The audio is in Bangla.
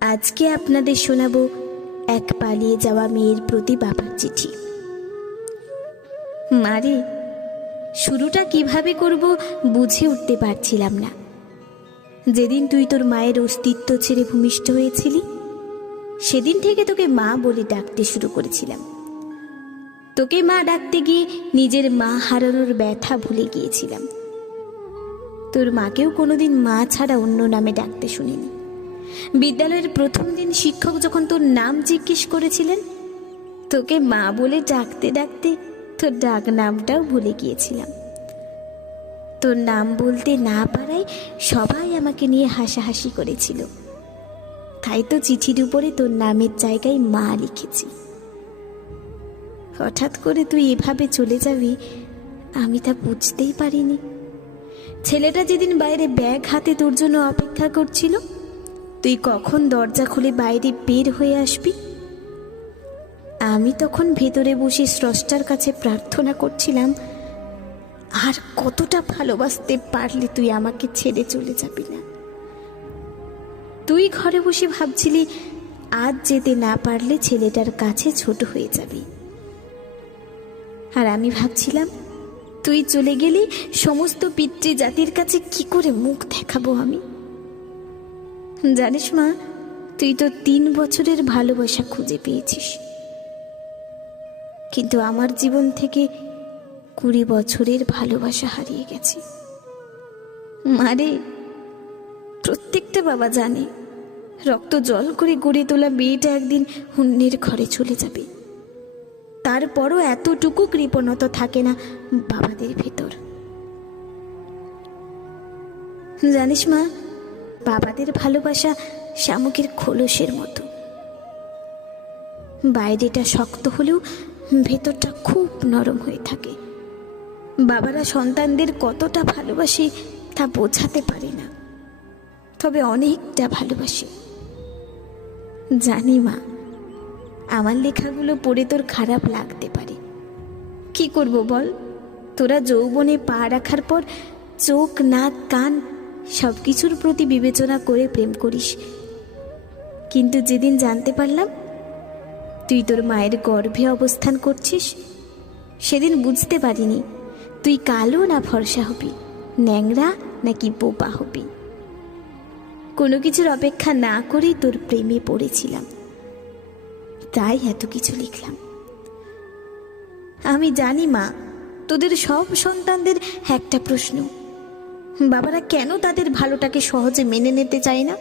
আজকে আপনাদের শোনাবো এক পালিয়ে যাওয়া মেয়ের প্রতি বাবার চিঠি। মারে, শুরুটা কিভাবে করব বুঝে উঠতে পারছিলাম না। যেদিন তুই তোর মায়ের অস্তিত্ব ছেড়ে ভূমিষ্ঠ হয়েছিলি, সেদিন থেকে তোকে মা বলে ডাকতে শুরু করেছিলাম। তোকে মা ডাকতে গিয়ে নিজের মা হারানোর ব্যথা ভুলে গিয়েছিলাম। তোর মাকেও কোনোদিন মা ছাড়া অন্য নামে ডাকতে শুনিনি। বিদ্যালয়ের প্রথম দিন শিক্ষক যখন তোর নাম জিজ্ঞেস করেছিলেন, তোকে মা বলে ডাকতে ডাকতে তোর ডাক নামটাও ভুলে গিয়েছিলাম। তোর নাম বলতে না পারায় সবাই আমাকে নিয়ে হাসাহাসি করেছিল। তাই তো চিঠির উপরে তোর নামের জায়গায় মা লিখেছি। হঠাৎ করে তুই এভাবে চলে যাবি, আমি তা বুঝতেই পারিনি। ছেলেটা যেদিন বাইরে ব্যাগ হাতে তোর জন্য অপেক্ষা করছিল, তুই কখন দরজা খুলে বাইরে বের হয়ে আসবি, আমি তখন ভেতরে বসে স্রষ্টার কাছে প্রার্থনা করছিলাম, আর কতটা ভালোবাসতে পারলে তুই আমাকে ছেড়ে চলে যাবি না। তুই ঘরে বসে ভাবছিলি আজ যেতে না পারলে ছেলেটার কাছে ছোট হয়ে যাবি, আর আমি ভাবছিলাম তুই চলে গেলে সমস্ত পিতৃ জাতির কাছে কি করে মুখ দেখাবো আমি। জানিস মা, তুই তো 3 বছরের ভালোবাসা খুঁজে পেয়েছিস, কিন্তু আমার জীবন থেকে 20 বছরের ভালোবাসা হারিয়ে গেছে। মারে, প্রত্যেকটা বাবা জানে রক্ত জল করে গড়ে তোলা মেয়েটা একদিন অন্যের ঘরে চলে যাবে। তারপরও এতটুকু কৃপণতা থাকে না বাবাদের ভেতর। জানিস মা, বাবাদের ভালোবাসা শামুকের খোলসের মতো। বাইরেটা শক্ত হলেও ভেতরটা খুব নরম হয়ে থাকে। বাবারা সন্তানদের কতটা ভালোবাসে তা বোঝাতে পারে না, তবে অনেকটা ভালোবাসে। জানি মা, আমার লেখাগুলো পড়ে তোর খারাপ লাগতে পারে। কি করব বল, তোরা যৌবনে পা রাখার পর চোখ নাক কান সব কিছুর প্রতি বিবেচনা করে প্রেম করিস, কিন্তু যেদিন জানতে পারলাম তুই তোর মায়ের গর্ভে অবস্থান করছিস, সেদিন বুঝতে পারিনি তুই কালো না ফর্সা হবি, ন্যাংরা নাকি বোবা হবি। কোনো কিছুর অপেক্ষা না করেই তোর প্রেমে পড়েছিলাম, তাই এত কিছু লিখলাম। আমি জানি মা, তোদের সব সন্তানদের একটা প্রশ্ন, বাবারা কেন তাদের ভালোটাকে সহজে মেনে নিতে চায় না।